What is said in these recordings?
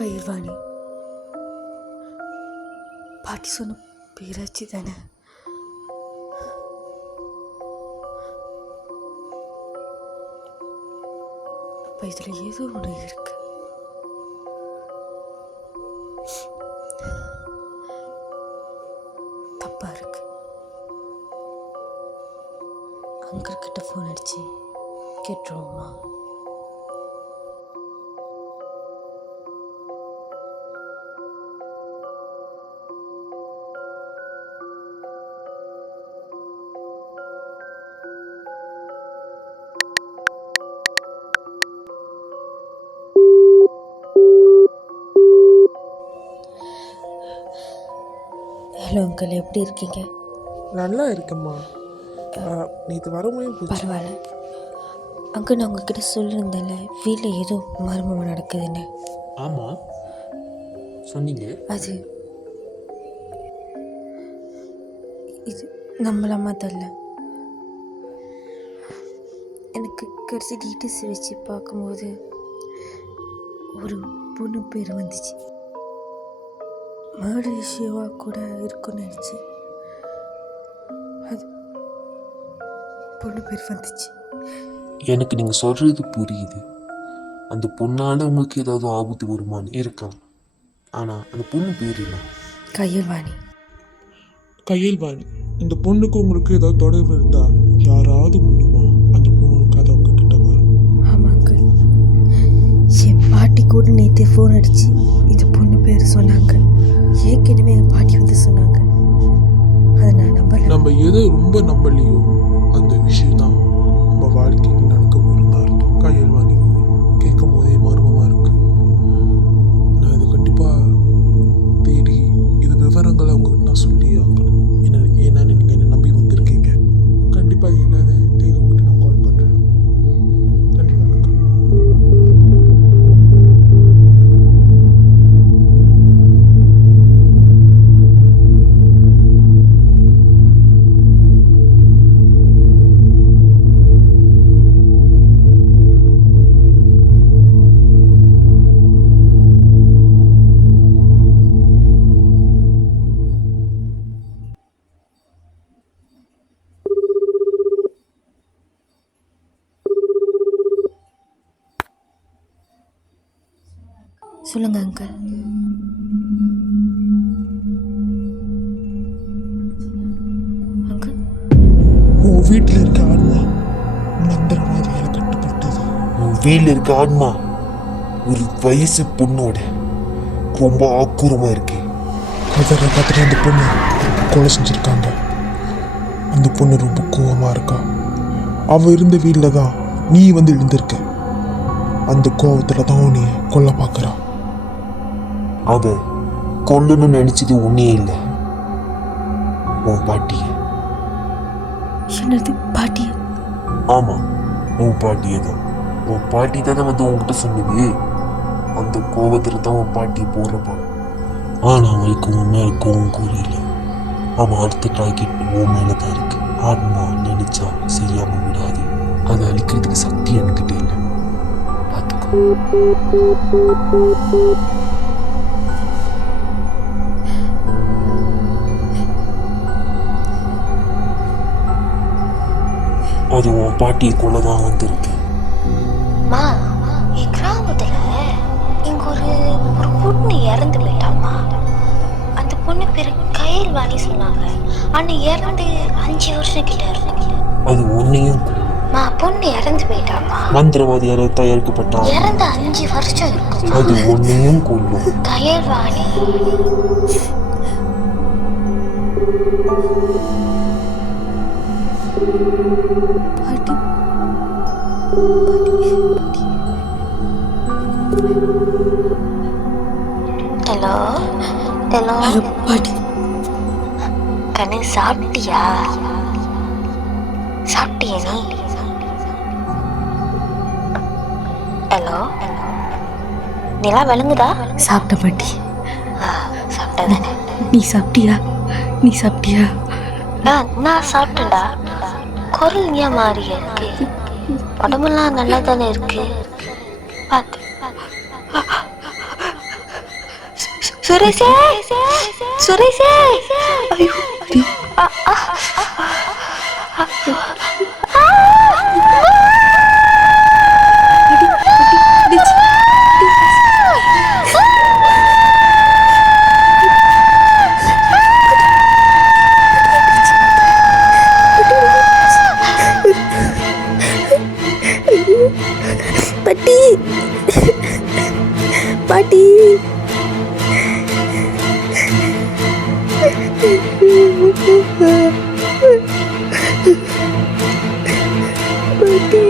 கயிர்வாணி பாட்டி சொன்ன பேராச்சி தானே? அப்ப இதுல ஏதோ ஒன்று இருக்கு. தப்பா இருக்கு. அங்கிள் கிட்ட ஃபோன் அடிச்சு கேட்டுருவோமா? ஹலோ அங்கிள், எப்படி இருக்கீங்க? நல்லா இருக்கேம்மா. நேற்று வரமுறையும் பரவாயில்ல அங்கிள், நான் உங்ககிட்ட சொல்லியிருந்தேன்ல வீட்டில் ஏதோ மர்மம் நடக்குதுன்னு. ஆமாம் சொன்னீங்க. அது இது நம்மளாமா தெரில. எனக்கு கடைசி டீட்டெயில்ஸ் வச்சு பார்க்கும்போது ஒரு பொண்ணு பேர் வந்துச்சு. மர்டர் இஷ்யூவாக கூட இருக்குன்னு நினச்சி அது பொண்ணு பேர் வந்துச்சு. எனக்கு நீங்கள் சொல்கிறது புரியுது. அந்த பொண்ணால் உங்களுக்கு ஏதாவது ஆபத்து வருமானு இருக்கலாம். ஆனால் அந்த பொண்ணு பேர் என்ன? கயிர்வாணி. கையல்வாணி. இந்த பொண்ணுக்கு உங்களுக்கு ஏதாவது தொடர்பு இருந்தா யாராவது முடியுமா அந்த பொண்ணு கதை உங்ககிட்ட வரும்? ஆமாம் அங்கிள், என் பாட்டி கூட நேற்று ஃபோன் அடித்து இந்த பொண்ணு பேர் சொன்னாங்க. ஏற்கனவே என் பாட்டி வந்து சொன்னாங்க. அதை நான் நம்பல. நம்ம எதை ரொம்ப நம்பலையோ அந்த விஷயம் தான் நம்ம வாழ்க்கைக்கு நடக்க போகிறதா இருக்கும். கையல்வாணி கேட்கும் போதே மர்மமாக இருக்கு. நான் இது கண்டிப்பாக தேடி இது விவரங்களை உங்ககிட்ட நான் சொல்லி ஆகணும். ஏன்னா நீங்கள் என்னை நம்பி வந்திருக்கீங்க. கண்டிப்பாக இது என்னது தேடி உங்ககிட்ட நான் கால் பண்ணுறேன். நன்றி, வணக்கம். சொல்லுங்க அங்கிள். அங்கிள், உன் வீட்டில் இருக்க ஆன்மா மந்திரவாதியால் கட்டப்பட்டது. உன் வீட்டில் இருக்க ஆன்மா ஒரு வயசு பொண்ணோட ரொம்ப ஆக்கூரமாக இருக்கு. கதரை பார்த்துட்டு அந்த பொண்ணு கொலை செஞ்சுருக்காங்க. அந்த பொண்ணு ரொம்ப கோவமாக இருக்கா. அவள் இருந்த வீட்டில் தான் நீ வந்து எழுந்திருக்க. அந்த கோவத்தில் தான் நீ கொல்ல பார்க்குறா. அவ கொல்லணும்னு நினைச்சது ஒன்னே இல்லை, உன் பாட்டிய. என்னது பாட்டி? ஆமா, உன் பாட்டியை தான். உன் பாட்டி தானே வந்து உன்கிட்ட சொன்னது. அந்த கோபத்தில் தான் உன் பாட்டி போடுறப்பான். ஆனால் அவளுக்கு உன் மேலே கோவம் கூறியில. அவன் அடுத்த டார்கெட் உன் மேலே தான் இருக்கு. ஆத்மா நினைச்சா செய்யாம விடாது. அதை அழிக்கிறதுக்கு சக்தி என்கிட்ட இல்லை. பார்த்துக்கோ. அது உன் பாட்டியை கொள்ள தான் வந்திருக்கு. மா, என் கிராமத்துல இங்க ஒரு பொண்ணு இறந்து போயிட்டாமா. அந்த பொண்ணு பேரு கயிர்வாணி சொன்னாங்க. ஆனா இறந்து 5 வருஷம் கிட்ட இருக்கு. அது உன்னையும் மா, பொண்ணு இறந்து போயிட்டாமா. மந்திரவாதியால தயாரிக்கப்பட்டா இறந்த 5 வருஷம் இருக்கும். அது உன்னையும் கொல்லும். கயிர்வாணி பாட்டி ஹலோ ஹலோ ஹலோ பாட்டி. கண்ணு, சாப்பிட்டியா? சாப்பிட்டியா நீ? ஹலோ, நிலா விளங்குதா? சாப்பிட்ட பாட்டி. சாப்பிட்டதானே? நீ சாப்பிட்டியா? நீ சாப்பிட்டியா? நான் சாப்பிட்டேன்டா. குரல் ஏன் மாறிய இருக்கு? உடம்பெல்லாம் நல்லா தானே இருக்கு. பார்த்து சுரேஷே சுரேஷே ஐயோ ஆ, ஆ, பாட்டி பாட்டி பாட்டி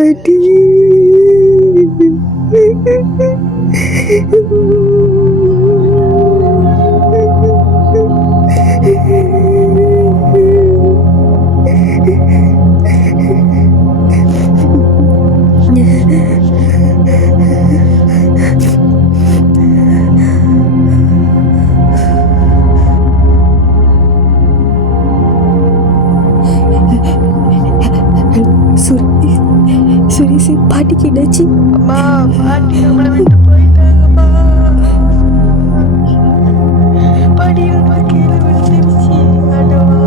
பாட்டி சுரேஷ் பாட்டிக்கு என்னாச்சு? அம்மா பாட்டி நம்மளை விட்டு போயிட்டாங்கம்மா. பாட்டி ரொம்ப கீழே விழுந்துருச்சு. ஆண்டவா.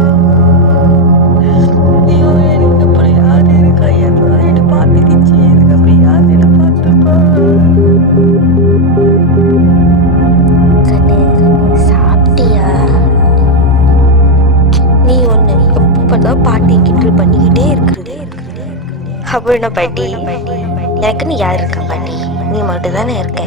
ஐயோ எனக்கு அப்புறம் யார் இருக்கா? எல்லாம் என்ன பார்த்துக்கிச்சு. எனக்கு அப்புறம் யார் என்ன பார்த்துப்பா? கண்ணு சாப்பிட்டியா? நீ ஒன்று எப்பதான் பாட்டி கிண்டல் பண்ணிக்கிட்டே இருக்கிறதே அப்படின்னா பாட்டி எனக்குன்னு யார் இருக்கா பாட்டி? நீ மட்டும் தானே இருக்க.